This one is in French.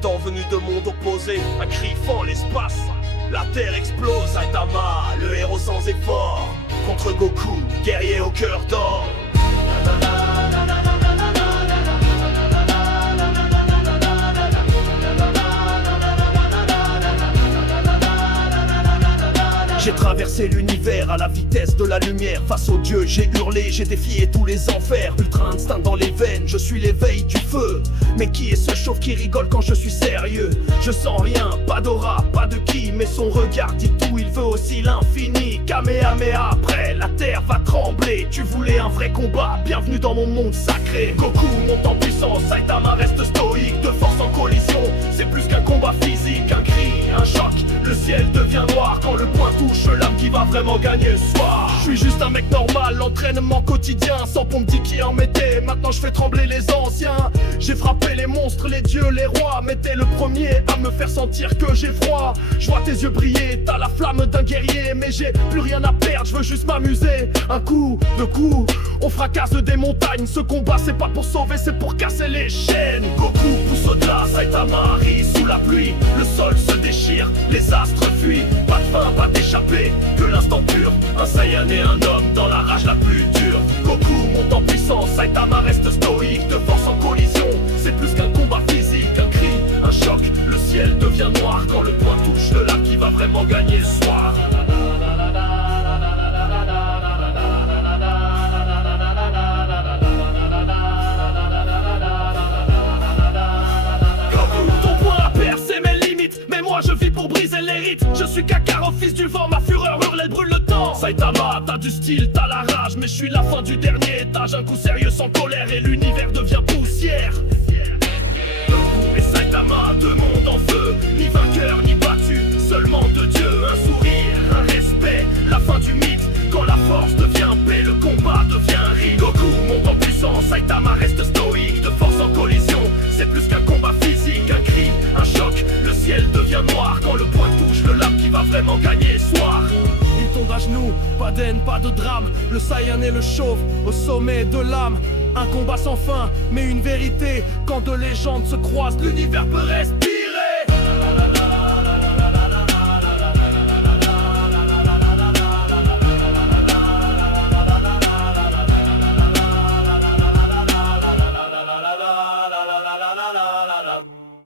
titan venu de monde opposé, un cri fend l'espace. La terre explose, Saitama, le héros sans effort, contre Goku, guerrier au cœur d'or. J'ai traversé l'univers à la vitesse de la lumière. Face aux dieux j'ai hurlé, j'ai défié tous les enfers. Ultra instinct dans les veines, je suis l'éveil du feu. Mais qui est ce chauve qui rigole quand je suis sérieux? Je sens rien, pas d'aura, pas de ki, mais son regard dit tout, il veut aussi l'infini. Kamehameha, après la terre va trembler. Tu voulais un vrai combat, bienvenue dans mon monde sacré. Goku monte en puissance, Saitama reste stoïque. De force en collision, c'est plus qu'un combat physique. Un cri, un choc, le ciel devient noir quand le point touche l'âme qui va vraiment gagner ce soir. Je suis juste un mec normal, l'entraînement quotidien, sans pompe dit qui en mettait. Maintenant je fais trembler les anciens. J'ai frappé les monstres, les dieux, les rois, mais t'es le premier à me faire sentir que j'ai froid. Je vois tes yeux briller, t'as la flamme d'un guerrier, mais j'ai plus rien à perdre, je veux juste m'amuser. Un coup, deux coups, on fracasse des montagnes. Ce combat c'est pas pour sauver, c'est pour casser les chaînes. Goku pousse au-delà, Saitama rit sous la pluie. Le sol se déchire, les astres fuient. Pas de fin, pas d'échappée, que l'instant pur. Un Saiyan et un homme dans la rage la plus dure. Goku monte en puissance, Saitama reste stoïque. De force en collision, c'est plus qu'un combat physique. Un cri, un choc, le ciel devient noir quand le point touche de l'âme qui va vraiment gagner ce soir. Je vis pour briser les rites. Je suis Kakarot, fils du vent, ma fureur hurle, elle brûle le temps. Saitama, t'as du style, t'as la rage, mais je suis la fin du dernier étage. Un coup sérieux sans colère et l'univers devient poussière. Goku et Saitama, deux mondes en feu. Ni vainqueur, ni battu, seulement deux dieux. Un sourire, un respect, la fin du mythe. Quand la force devient paix, le combat devient un rite. Goku monte en puissance, Saitama reste stoïque. De force en collision, c'est plus qu'un combat physique. Un cri, un choc, le ciel devient noir quand le point touche le lame qui va vraiment gagner ce soir. Il tombe à genoux, pas d'haine, pas de drame. Le Saiyan et le chauve au sommet de l'âme. Un combat sans fin, mais une vérité. Quand deux légendes se croisent, l'univers peut respirer.